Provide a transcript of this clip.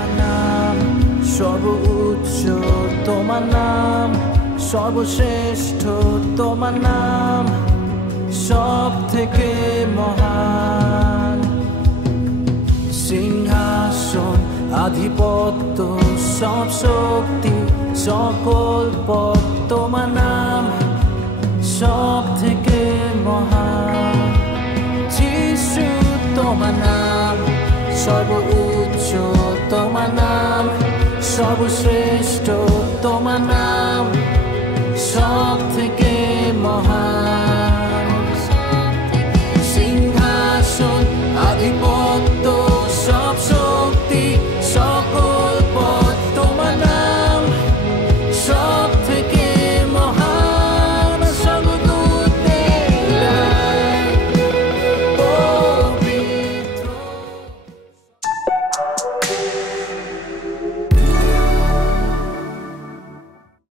তোমার নাম সর্বোচ্চ, তোমার নাম সর্বশ্রেষ্ঠ, তোমার নাম সব থেকে মহান। সিংহাসন আধিপত্য সব শক্তি সকল পদ, তোমার নাম সব থেকে মহান। যিশু তোমার নাম সর্বোচ্চ, তোমার নাম সর্বশ্রেষ্ঠ, তোমার নাম